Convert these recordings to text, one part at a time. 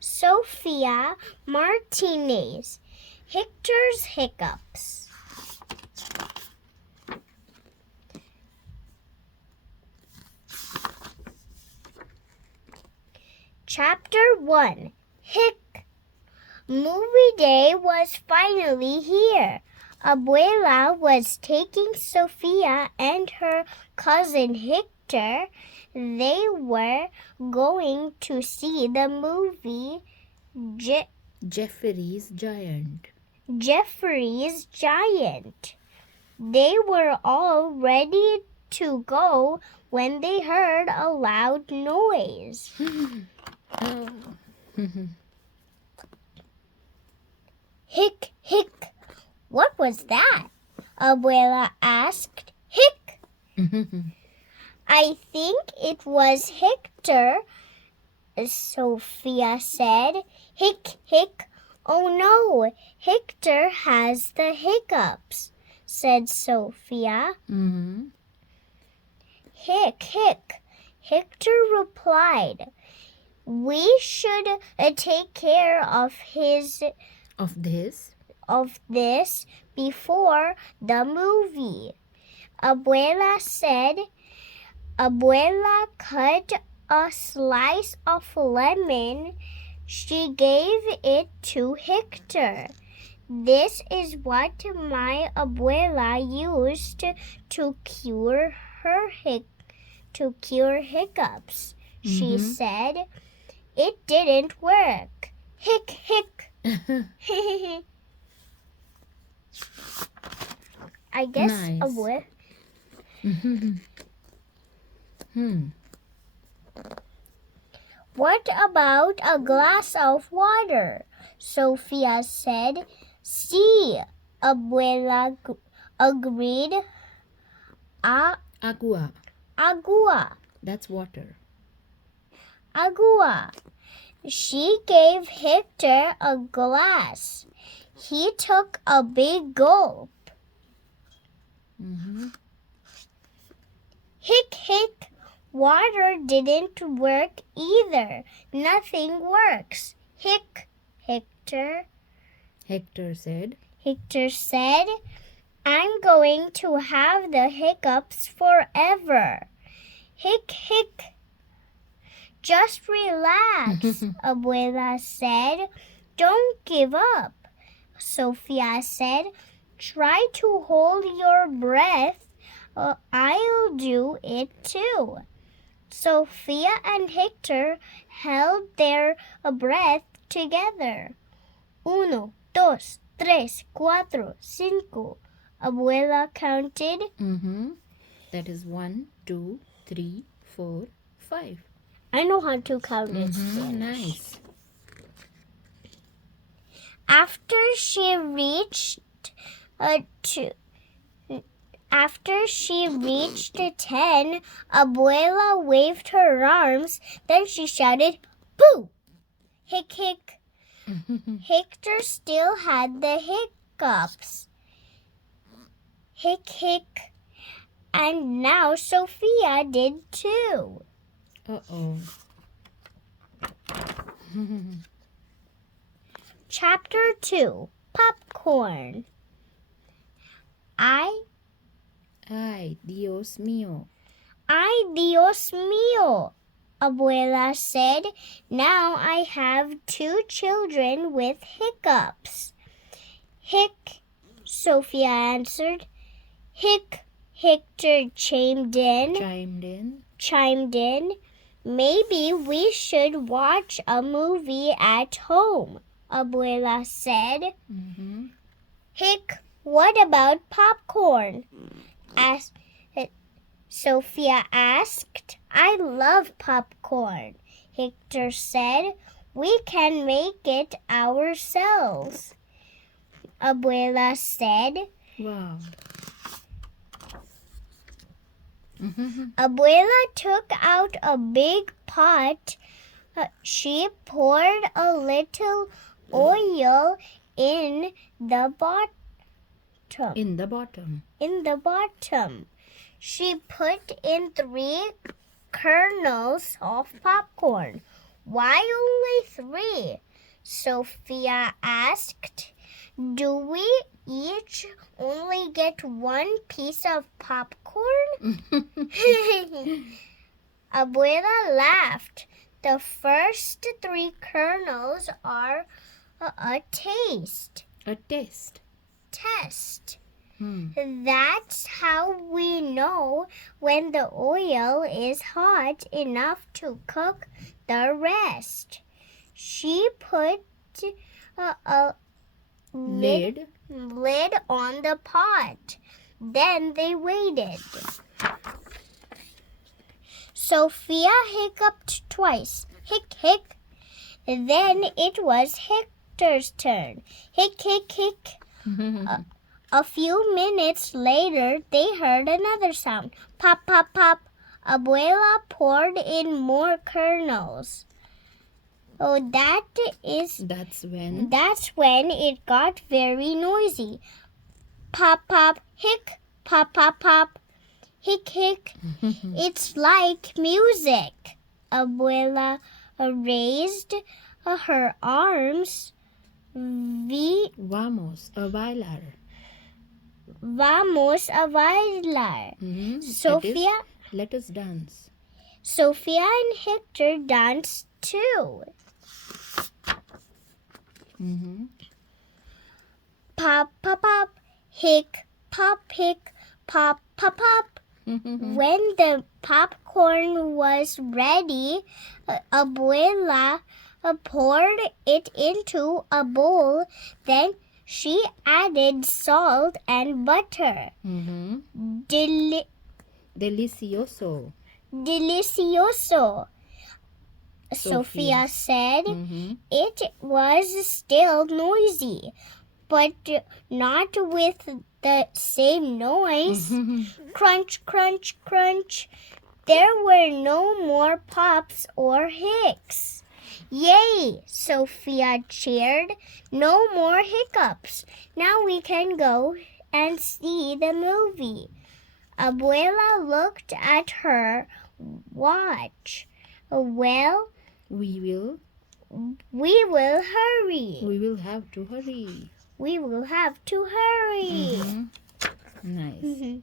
Sofia Martinez. Hector's Hiccups. Chapter 1. Movie day was finally here. Abuela was taking Sofia and her cousin Hector. They were going to see the movie Jeffrey's Giant. Jeffrey's Giant. They were all ready to go when they heard a loud noise. Hick, hick. What was that? Abuela asked. Hick. I think it was Hector, Sofia said. Hick, hick. Oh no, Hector has the hiccups, said Sofia. Hick, hick. Hector replied. We should take care of this before the movie, Abuela said. Abuela cut a slice of lemon. She gave it to Hector. This is what my abuela used to cure hiccups, she said. It didn't work. Hick, hick. I guess Nice. abuela. What about a glass of water? Sofia said. See, abuela agreed. Agua. Agua. That's water. Agua. She gave Hector a glass. He took a big gulp. Hick, hick. Water didn't work either. Nothing works. Hick, Hector. Hector said. Hector said, I'm going to have the hiccups forever. Hick, hick. Just relax, Abuela said. Don't give up, Sofia said. Try to hold your breath. I'll do it too. Sofia and Hector held their breath together. 1, 2, 3, 4, 5. Abuela counted. That is 1, 2, 3, 4, 5. I know how to count in Spanish. Nice. After she reached 10, Abuela waved her arms. Then she shouted, "Boo!" Hick, hick. Hector still had the hiccups. Hick, hick. And now Sofia did too. Uh-oh. Chapter 2. Popcorn. Ay, Dios mío. Ay, Dios mío, Abuela said. Now I have 2 children with hiccups. Hick, Sofia answered. Hick, Hector chimed in. Maybe we should watch a movie at home, Abuela said. Hick, what about popcorn? Sofia asked. I love popcorn, Hector said. We can make it ourselves, Abuela said. Wow. Abuela took out a big pot. She poured a little oil in the bottom. In the bottom. She put in 3 kernels of popcorn. Why only 3? Sofia asked. Do we each only get 1 piece of popcorn? Abuela laughed. The first 3 kernels are a taste. A test. Test. That's how we know when the oil is hot enough to cook the rest. She put a lid on the pot. Then they waited. Sofia hiccuped twice. Hic, hic. Then it was Hector's turn. Hic, hic, hic. A few minutes later, they heard another sound. Pop, pop, pop. Abuela poured in more kernels. Oh, that's when it got very noisy. Pop, pop, hic, pop, pop, pop. Hic, hic. It's like music. Abuela raised her arms. Vamos a bailar. Vamos a bailar. Sofia, let us dance. Sofia and Hector danced too. Pop, pop, pop. Hic, pop, hic, pop, pop, pop. When the popcorn was ready, Abuela poured it into a bowl. Then she added salt and butter. Delicioso. Delicioso. Sofia said. It was still noisy, but not with the same noise. Crunch, crunch, crunch. There were no more pops or hicks. Yay! Sofia cheered. No more hiccups. Now we can go and see the movie. Abuela looked at her watch. Well, we will hurry. We will have to hurry. We will have to hurry. Nice.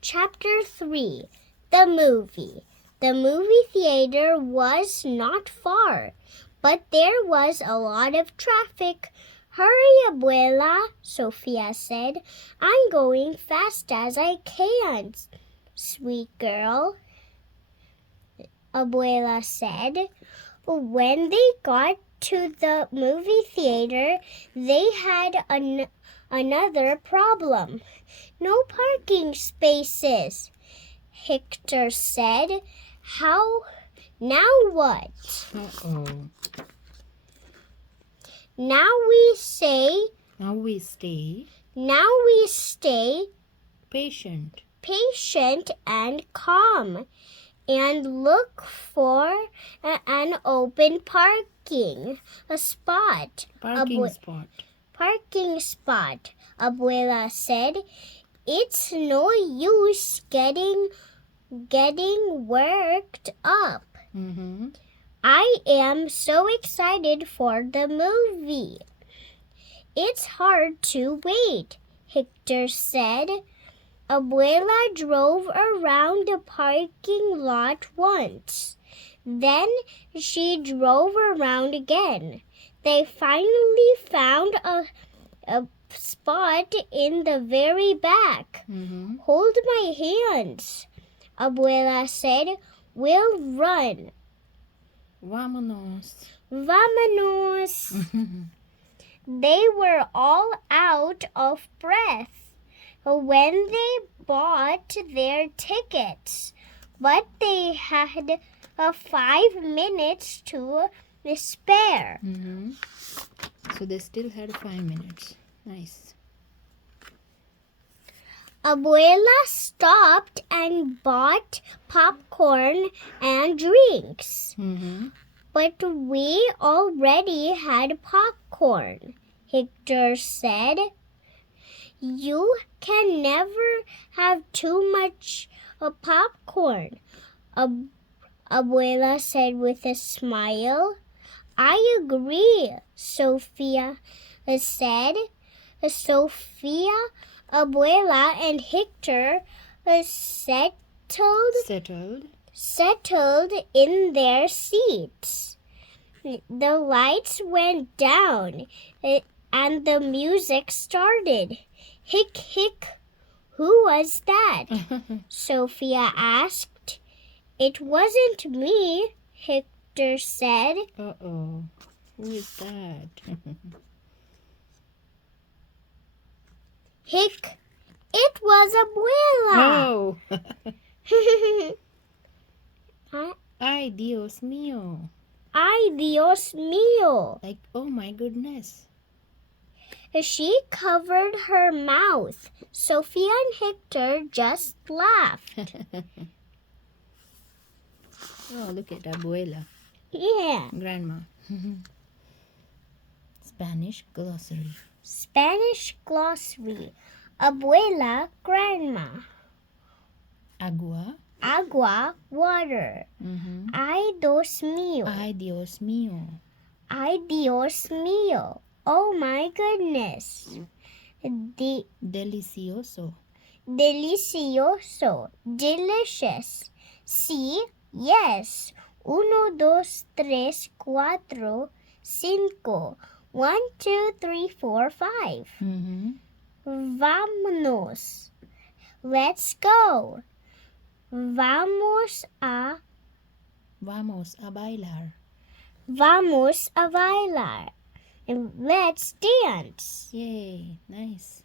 Chapter 3. The movie. The movie theater was not far, but there was a lot of traffic. Hurry, Abuela, Sofia said. I'm going fast as I can. Sweet girl, Abuela said. When they got to the movie theater, they had another problem. No parking spaces. Hector said. How? Now what? Now we stay patient and calm and look for an open parking spot. Parking spot, Abuela said. It's no use getting worked up. I am so excited for the movie. It's hard to wait, Hector said. Abuela drove around the parking lot once. Then she drove around again. They finally found a spot in the very back. Hold my hands, Abuela said. We'll run. Vámonos. They were all out of breath when they bought their tickets, but they had 5 minutes to spare. So they still had 5 minutes. Nice. Abuela stopped and bought popcorn and drinks. But we already had popcorn, Hector said. You can never have too much popcorn, Abuela said with a smile. I agree, Sofia said. Sofia, Abuela, and Hector settled in their seats. The lights went down and the music started. Hick, hick. Who was that? Sofia asked. It wasn't me, Hector said. Uh-oh. Who is that? Hick. It was Abuela. Oh. Ay, Dios mío. Ay, Dios mío. Like, oh my goodness. She covered her mouth. Sofia and Hector just laughed. Oh, look at Abuela. Yeah. Grandma. Spanish glossary. Spanish glossary. Abuela, grandma. Agua. Agua, water. Ay, Dios mío. Ay, Dios mío. Ay, Dios mío. Oh my goodness. Delicioso. Delicioso. Delicious. Sí, yes. 1, 2, 3, 4, 5. 1, 2, 3, 4, 5. Vámonos. Let's go. Vamos a bailar. Vamos a bailar. And let's dance. Yay, nice.